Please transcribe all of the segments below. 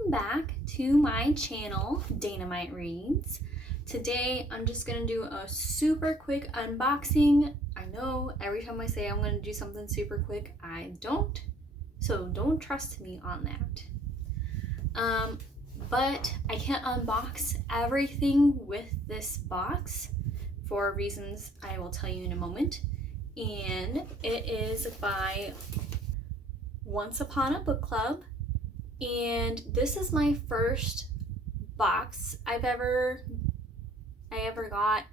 Welcome back to my channel, Dynamite Reads. Today I'm just gonna do a super quick unboxing. I know every time I say I'm gonna do something super quick, I don't. So don't trust me on that. But I can't unbox everything with this box for reasons I will tell you in a moment. And it is by Once Upon a Book Club. And this is my first box I ever got.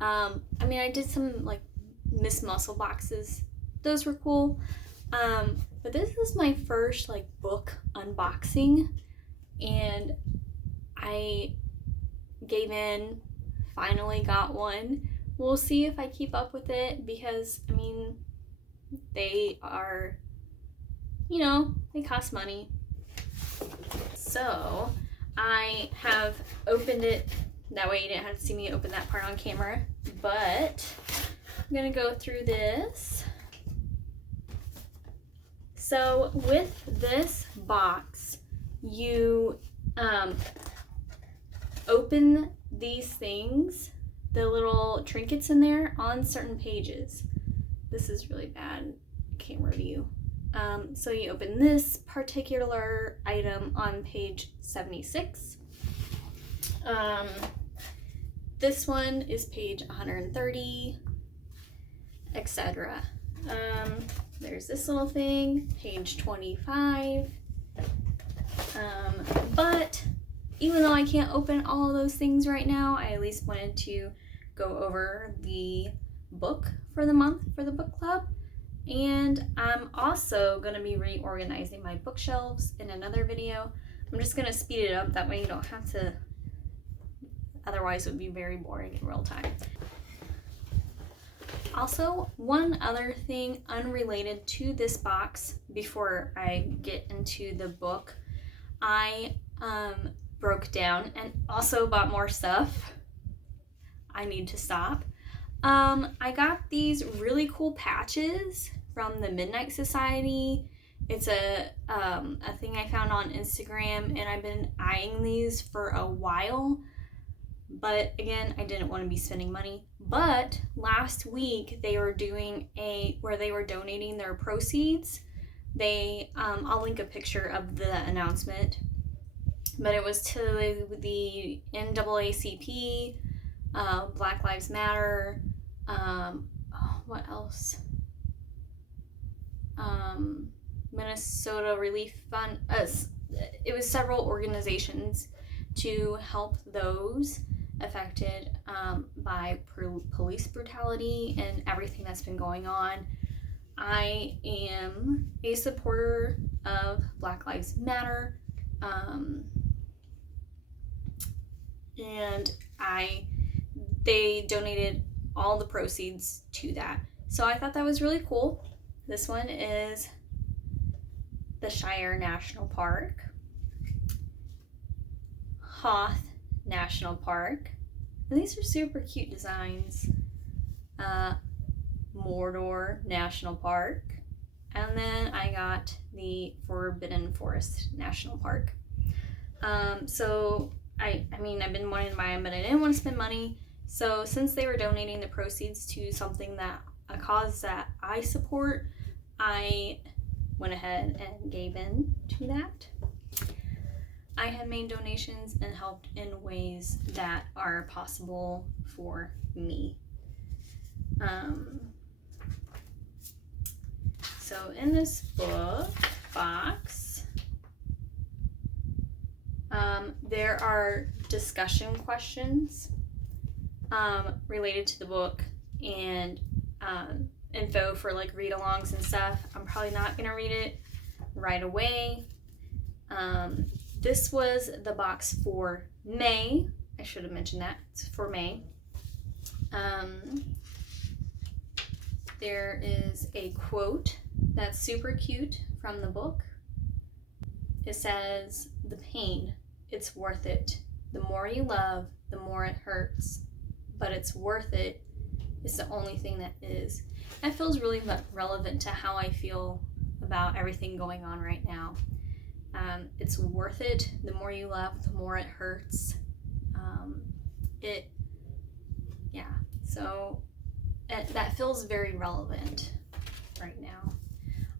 I mean, I did some like Miss Muscle boxes. Those were cool. But this is my first like book unboxing, and I gave in, finally got one. We'll see if I keep up with it because, I mean, they are, they cost money. So I have opened it, that way you didn't have to see me open that part on camera, but I'm gonna go through this. So with this box, you open these things, the little trinkets in there, on certain pages. This is really bad camera view. So you open this particular item on page 76. This one is page 130, etc. There's this little thing, page 25. But even though I can't open all of those things right now, I at least wanted to go over the book for the month for the book club. And I'm also going to be reorganizing my bookshelves in another video. I'm just going to speed it up, that way you don't have to, otherwise it would be very boring in real time. Also, one other thing unrelated to this box before I get into the book, I broke down and also bought more stuff. I need to stop. I got these really cool patches from the Midnight Society. It's a thing I found on Instagram, and I've been eyeing these for a while. But again, I didn't want to be spending money. But last week they were doing where they were donating their proceeds. I'll link a picture of the announcement. But it was to the NAACP, Black Lives Matter, what else? Minnesota Relief Fund. It was several organizations to help those affected by police brutality and everything that's been going on. I am a supporter of Black Lives Matter, and they donated all the proceeds to that. So I thought that was really cool. This one is the Shire National Park, Hoth National Park, and these are super cute designs. Mordor National Park, and then I got the Forbidden Forest National Park. So I mean, I've been wanting to buy them, but I didn't want to spend money. So since they were donating the proceeds to a cause that I support, I went ahead and gave in to that. I had made donations and helped in ways that are possible for me. So in this box, there are discussion questions related to the book, and info for like read-alongs and stuff. I'm probably not gonna read it right away. This was the box for May. I should have mentioned that. It's for May. There is a quote that's super cute from the book. It says, "The pain, it's worth it. The more you love, the more it hurts. But it's worth it. It's the only thing that is." That feels really relevant to how I feel about everything going on right now. It's worth it. The more you love, the more it hurts. So that feels very relevant right now.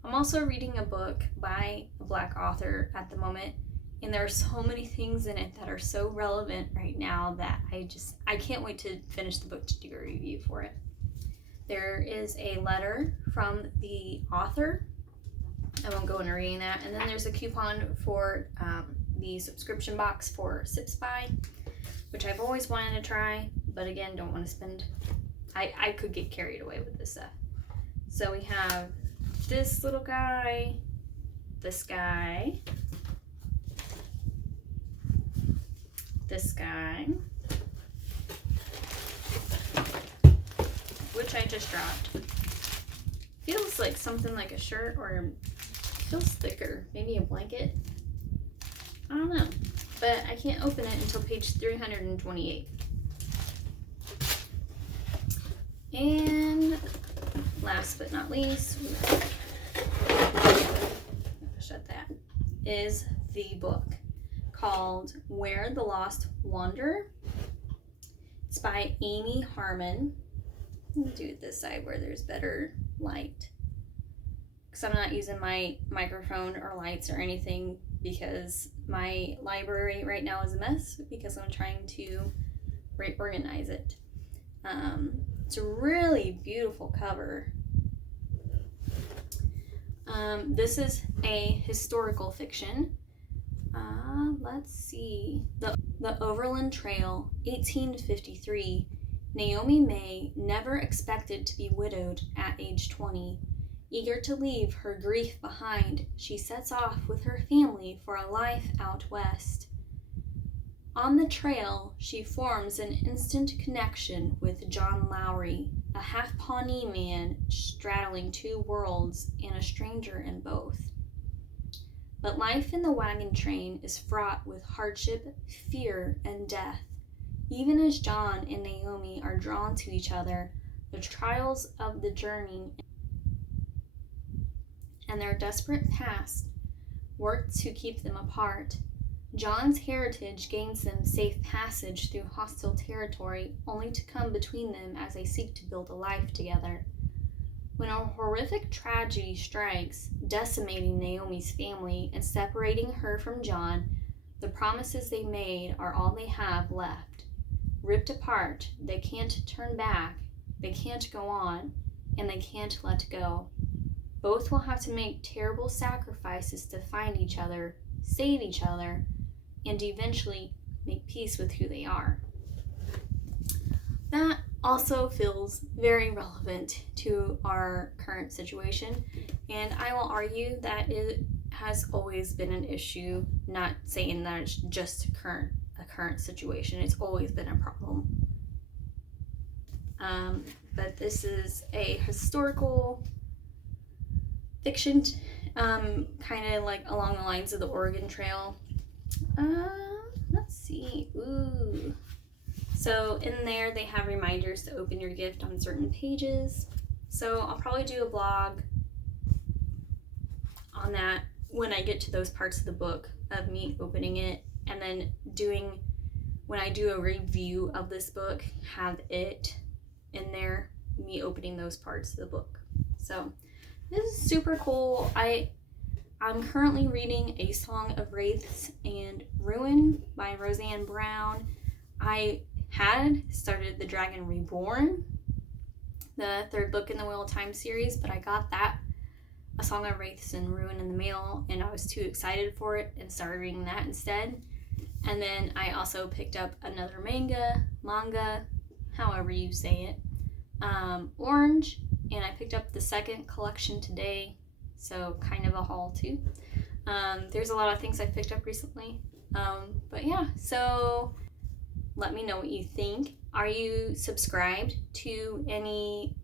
I'm also reading a book by a Black author at the moment, and there are so many things in it that are so relevant right now that I can't wait to finish the book to do a review for it. There is a letter from the author. I won't go into reading that. And then there's a coupon for the subscription box for Sip Spy, which I've always wanted to try, but again, don't want to spend. I could get carried away with this stuff. So we have this little guy, this guy, this guy, which I just dropped. Feels like something like a shirt, or feels thicker, maybe a blanket. I don't know, but I can't open it until page 328. And last but not least, shut that, is the book called Where the Lost Wander. It's by Amy Harmon. I'll do it this side where there's better light, because I'm not using my microphone or lights or anything, because my library right now is a mess because I'm trying to reorganize it. It's a really beautiful cover. This is a historical fiction. Let's see. The Overland Trail, 1853. Naomi May never expected to be widowed at age 20. Eager to leave her grief behind, she sets off with her family for a life out west. On the trail, she forms an instant connection with John Lowry, a half-Pawnee man straddling two worlds and a stranger in both. But life in the wagon train is fraught with hardship, fear, and death. Even as John and Naomi are drawn to each other, the trials of the journey and their desperate past work to keep them apart. John's heritage gains them safe passage through hostile territory, only to come between them as they seek to build a life together. When a horrific tragedy strikes, decimating Naomi's family and separating her from John, the promises they made are all they have left. Ripped apart, they can't turn back, they can't go on, and they can't let go. Both will have to make terrible sacrifices to find each other, save each other, and eventually make peace with who they are. That also feels very relevant to our current situation, and I will argue that it has always been an issue, not saying that it's just a current situation. It's always been a problem. But this is a historical fiction, kind of like along the lines of the Oregon Trail. Let's see. Ooh. So in there they have reminders to open your gift on certain pages. So I'll probably do a blog on that when I get to those parts of the book of me opening it, and then when I do a review of this book, have it in there, me opening those parts of the book. So this is super cool. I'm currently reading A Song of Wraiths and Ruin by Roseanne Brown. I had started The Dragon Reborn, the third book in the Wheel of Time series, but I got that, A Song of Wraiths and Ruin, in the mail, and I was too excited for it and started reading that instead. And then I also picked up another manga, however you say it, Orange, and I picked up the second collection today, so kind of a haul too. There's a lot of things I picked up recently, but yeah, so let me know what you think. Are you subscribed to any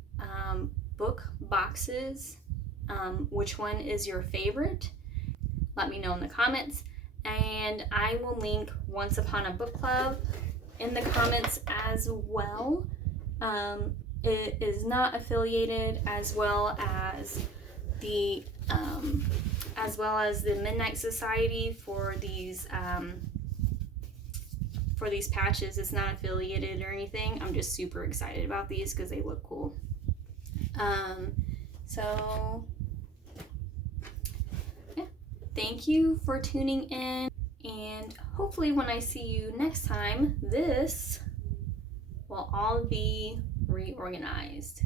book boxes? Which one is your favorite? Let me know in the comments, and I will link Once Upon a Book Club in the comments as well. It is not affiliated, as well as the as well as the Midnight Society for these patches. It's not affiliated or anything. I'm just super excited about these because they look cool. So yeah, thank you for tuning in, and hopefully when I see you next time, this will all be reorganized.